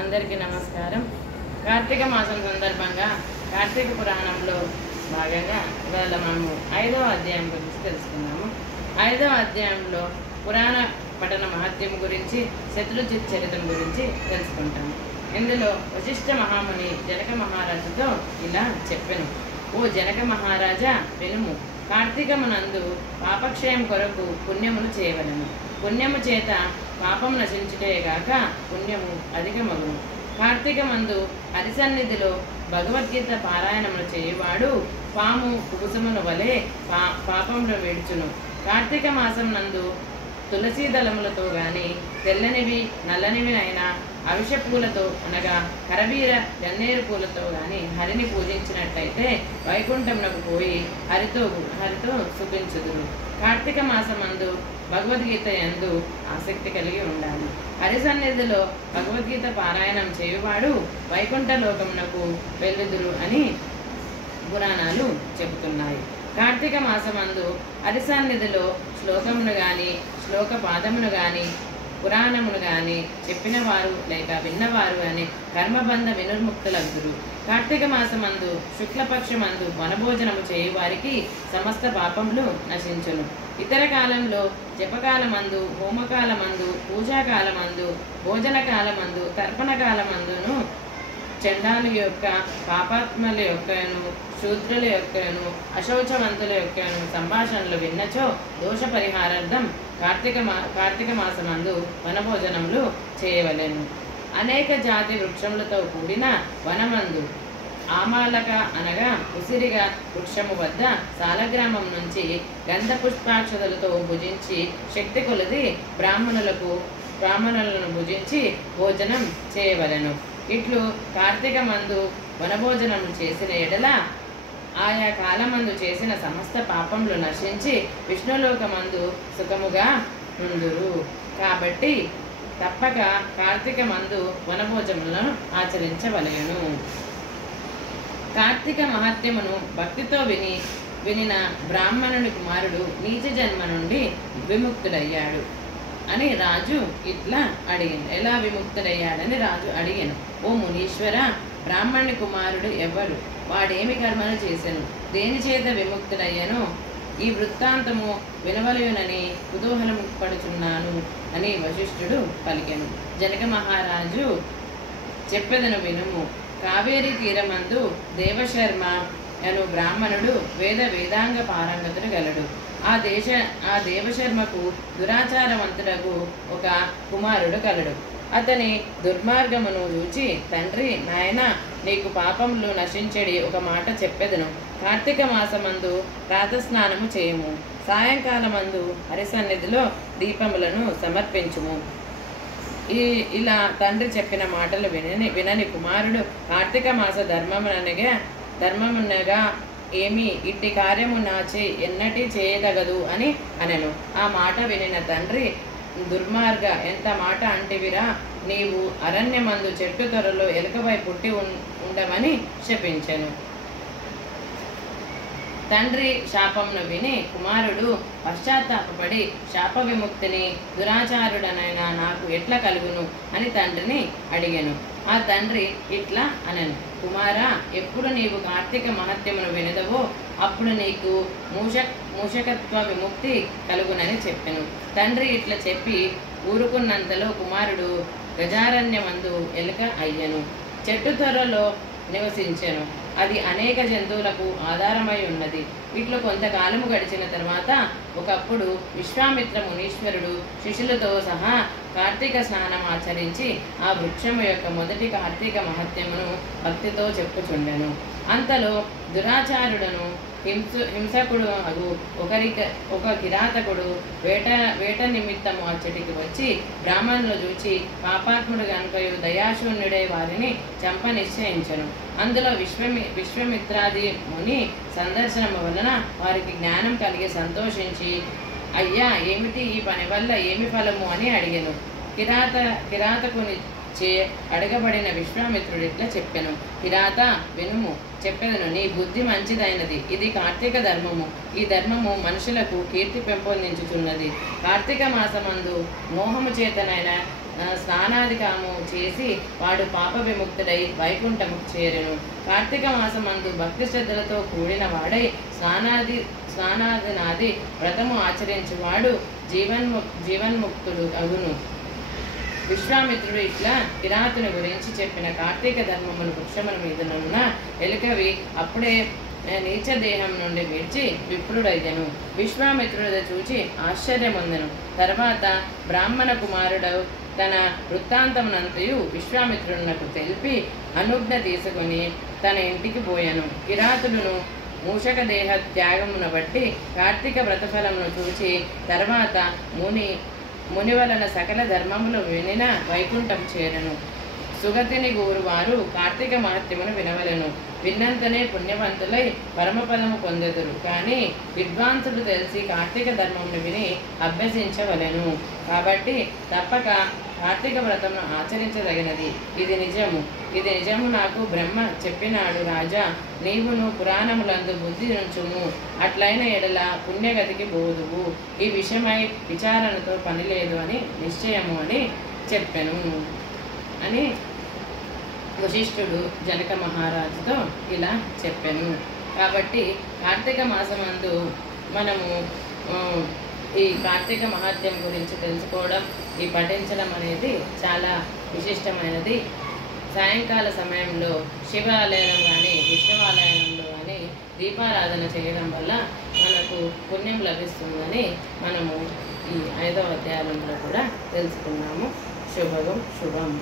అందరికీ నమస్కారం. కార్తీక మాసం సందర్భంగా కార్తీక పురాణంలో భాగంగా ఇవాళ మనము 5వ అధ్యాయం గురించి తెలుసుకున్నాము. 5వ అధ్యాయంలో పురాణ పఠన మహత్యం గురించి, శత్రుజిత్ చరిత్ర గురించి తెలుసుకుంటాము. ఇందులో వశిష్ఠ మహాముని జనక మహారాజుతో ఇలా చెప్పెను: ఓ జనక మహారాజా వినుము. కార్తీకమునందు పాపక్షయం కొరకు పుణ్యమును చేయవలను. పుణ్యము చేత పాపము నశించుటేగాక పుణ్యము అధికమగును. కార్తీకమందు హరిసన్నిధిలో భగవద్గీత పారాయణమును చేయువాడు పాము కుబుసమును వలె పాపమును విడుచును. కార్తీక మాసం నందు తులసీ దళములతో గాని, తెల్లనివి నల్లనివి అయినా అవిష పూలతో అనగా కరవీర గన్నేరు పూలతో గాని హరిని పూజించినట్లయితే వైకుంఠమునకు పోయి హరితో సుఖించుదురు. కార్తీక మాసమందు భగవద్గీత యందు ఆసక్తి కలిగి ఉండాలి. హరి సన్నిధిలో భగవద్గీత పారాయణం చేయువాడు వైకుంఠ లోకమునకు వెళ్ళుదురు అని పురాణాలు చెబుతున్నాయి. కార్తీక మాసమందు హరి సన్నిధిలో శ్లోకమును గాని, శ్లోక పాదమును గాని, పురాణమును గాని చెప్పిన వారు లేక విన్నవారు గాని కర్మబంధ వినుర్ముక్తులగుదురు. కార్తీక మాసమందు శుక్లపక్షమందు వనభోజనము చేయువారికి సమస్త పాపములు నశించును. ఇతర కాలంలో జపకాలమందు, హోమకాలమందు, పూజాకాలమందు, భోజన కాలమందు, తర్పణ కాలమందును చండాలు యొక్క, పాపాత్మల యొక్కను, శూద్రుల యొక్కను, అశౌచవంతుల యొక్కను సంభాషణలు విన్నచో దోష పరిహారార్థం కార్తీక మాసమందు వనభోజనములు చేయవలెను. అనేక జాతి వృక్షములతో కూడిన వనమందు ఆమాలక అనగా ఉసిరిగా వృక్షము వద్ద సాలగ్రామం నుంచి గంధ పుష్పాక్షతలతో భుజించి శక్తి కొలది బ్రాహ్మణులను భుజించి భోజనం చేయవలెను. ఇట్లు కార్తీక మందు వనభోజనము చేసిన ఎడల ఆయా కాలమందు చేసిన సమస్త పాపములు నశించి విష్ణులోకమందు సుఖముగా ఉందురు. కాబట్టి తప్పక కార్తీక మందు వనభోజములను ఆచరించవలెను. కార్తీక మహత్యమును భక్తితో వినిన బ్రాహ్మణుని కుమారుడు నీచ జన్మ నుండి విముక్తుడయ్యాడు అని రాజు ఇట్లా అడిగాను. ఎలా విముక్తుడయ్యాడని రాజు అడిగాను. ఓ మునీశ్వర, బ్రాహ్మణుని కుమారుడు ఎవరు? వాడేమి కర్మలు చేశాను? దేని చేత విముక్తుడయ్యానో ఈ వృత్తాంతము వినవలయునని కుతూహలం పడుచున్నాను అని వశిష్ఠుడు పలికెను. జనక మహారాజు చెప్పెదను వినుము. కావేరీ తీరమందు దేవశర్మ అను బ్రాహ్మణుడు వేదాంగ పారంగతుడు గలడు. ఆ దేవశర్మకు దురాచారవంతుడకు ఒక కుమారుడు కలడు. అతని దుర్మార్గమును చూచి తండ్రి, నాయన, నీకు పాపములు నశించడి ఒక మాట చెప్పెదను. కార్తీక మాసమందు ప్రాతస్నానము చేయము. సాయంకాలమందు హరిసన్నిధిలో దీపములను సమర్పించుము. ఇలా తండ్రి చెప్పిన మాటలు వినని కుమారుడు కార్తీక మాస ధర్మమునగా ఏమి ఇట్టి కార్యము నాచే ఎన్నటి చేయదగదు అని అనెను. ఆ మాట వినిన తండ్రి, దుర్మార్గ, ఎంత మాట అంటివిరా, నీవు అరణ్యమందు చెట్టు త్వరలో ఎలుకపై పుట్టి ఉండమని శపించెను. తండ్రి శాపమును విని కుమారుడు పశ్చాత్తాపడి శాప విముక్తిని దురాచారుడనైనా నాకు ఎట్లా కలుగును అని తండ్రిని అడిగాను. ఆ తండ్రి ఇట్లా అనను: కుమారా, ఎప్పుడు నీవు కార్తీక మహత్యమును వినదవో అప్పుడు నీకు మూషకత్వ విముక్తి కలుగునని చెప్పెను. తండ్రి ఇట్లా చెప్పి ఊరుకున్నంతలో కుమారుడు గజారణ్యమందు ఎలుక అయ్యను. చెట్టు త్వరలో నివసించెను. అది అనేక జంతువులకు ఆధారమై ఉన్నది. ఇట్లు కొంతకాలము గడిచిన తర్వాత ఒకప్పుడు విశ్వామిత్ర మునీశ్వరుడు శిష్యులతో సహా కార్తీక స్నానం ఆచరించి ఆ వృక్షము యొక్క మొదటి కార్తీక మహత్యమును భక్తితో చెప్పుచుండెను. అంతలో దురాచారుడను హింసకుడు అగు ఒక కిరాతకుడు వేట నిమిత్తము అచ్చటికి వచ్చి బ్రాహ్మణులు చూచి పాపాత్ముడు గనుకయు దయాశూన్యుడై వారిని చంప నిశ్చయించను. అందులో విశ్వమిత్రాది ముని సందర్శనము వలన వారికి జ్ఞానం కలిగి సంతోషించి, అయ్యా, ఏమిటి ఈ పని వల్ల ఏమి ఫలము అని అడిగాను. కిరాతకుని చే అడగబడిన విశ్వామిత్రుడు ఇట్లా చెప్పెను: కిరాత, వినుము, చెప్పెదను. నీ బుద్ధి మంచిదైనది. ఇది కార్తీక ధర్మము. ఈ ధర్మము మనుషులకు కీర్తి పెంపొందించుచున్నది. కార్తీక మాసమందు మోహము చేతనైన స్నానాధికము చేసి వాడు పాప విముక్తుడై వైకుంఠము చేరెను. కార్తీక మాసమందు భక్తి శ్రద్ధలతో కూడిన వాడై స్నానాది వ్రతము ఆచరించువాడు జీవన్ముక్తుడు అగును. విశ్వామిత్రుడు ఇట్లా కిరాతుని గురించి చెప్పిన కార్తీక ధర్మమును వృక్షముల మీదనున్న ఎలుకవి అప్పుడే నీచ దేహం నుండి విడిచి విప్రుడయ్యను. విశ్వామిత్రుడు చూచి ఆశ్చర్యముందెను. తర్వాత బ్రాహ్మణ కుమారుడు తన వృత్తాంతమునంతయు విశ్వామిత్రునకు తెలిపి అనుజ్ఞ తీసుకొని తన ఇంటికి పోయాను. కిరాతుడును మూషక దేహ త్యాగమును బట్టి కార్తీక వ్రతఫలమును చూచి తర్వాత ముని వలన సకల ధర్మములు వినిన వైకుంఠం చేరను. సుగతిని గోరువారు కార్తీక మహత్యమును వినవలను. విన్నంతనే పుణ్యవంతులై పరమపదము పొందెదురు. కానీ విద్వాంసుడు తెలిసి కార్తీక ధర్మమును విని అభ్యసించవలెను. కాబట్టి తప్పక కార్తీక వ్రతమును ఆచరించదగినది. ఇది నిజము నాకు బ్రహ్మ చెప్పినాడు. రాజా, నీవును పురాణములందు బుద్ధి నుంచుము. అట్లైన ఎడల పుణ్యగతికి బోధువు. ఈ విషయమై విచారణతో పని లేదు అని నిశ్చయము అని చెప్పెను అని వశిష్ఠుడు జనక మహారాజుతో ఇలా చెప్పాను. కాబట్టి కార్తీక మాసమందు మనము ఈ కార్తీక మహాత్యం గురించి తెలుసుకోవడం, ఈ పఠించడం అనేది చాలా విశిష్టమైనది. సాయంకాల సమయంలో శివాలయంలో కానీ విష్ణువాలయంలో కానీ దీపారాధన చేయడం వల్ల మనకు పుణ్యం లభిస్తుందని మనము ఈ 5వ అధ్యాయంలో కూడా తెలుసుకున్నాము. శుభం.